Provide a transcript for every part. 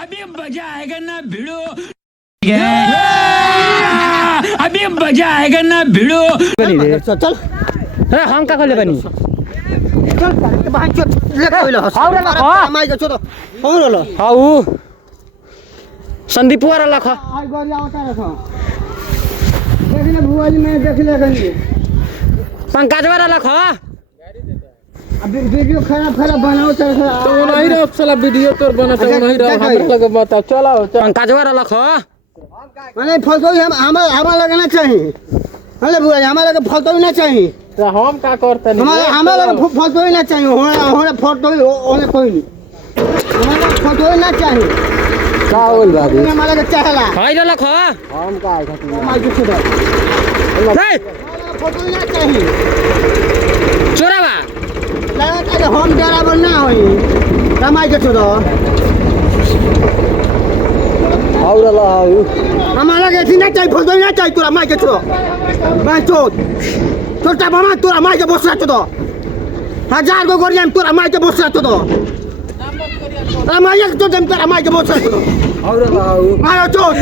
अभी मजा आएगा ना भिड़ो अभी मजा आएगा ना भिड़ो चल रे हम का करले बनी चल बाहर चल लेके होइलो माई के छोड़ कौन होलो हाउ संदीप वाला लख आज गोरी आवता रखो देखले बुआजी में देखले गनी पंकज वाला लख अब वीडियो खराब बनाओ तो नहीं रहो साला वीडियो तोर बनाता नहीं रहो हमरा लगे बता चला पंकज वाला लख माने फोटो हम लगाना चाहिए हले बुआजी हमारे लगे फोटो ही ना चाहिए तो हम का करते हमारे लगे फोटो ही ना चाहिए होने फोटो ही होने कोई नहीं हमारे फोटो ही ना चाहिए का बोल बाबू हमारे लगे चाहला हाइलो लख हम का है माई के छोड़ रे फोटो ही ना चाहिए चोरावा लगा के हम ड्राइवर ना होई कमाई के छोड़ और ला हमारा लगे थी ना चाहिए फोटो ही ना चाहिए तोरा माई के छोड़ भाई छोड़ छोटा मामा तोरा माई के बोसरा छोड़ 1000 को गोरिया तोरा माई के बोसरा छोड़ माई के तो दम तोरा माई के बोसरा छोड़ और ला मारो छोड़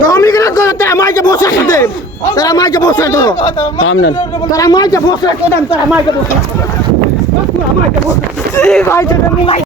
तो हम निकल कर तेरा माई के बोसरा छोड़ दे तेरा माई के बोसरा छोड़ काम न तेरा माई के बोसरा छोड़ दम तेरा माई के बोसरा तेरा माई के बोसरा भाई छोड़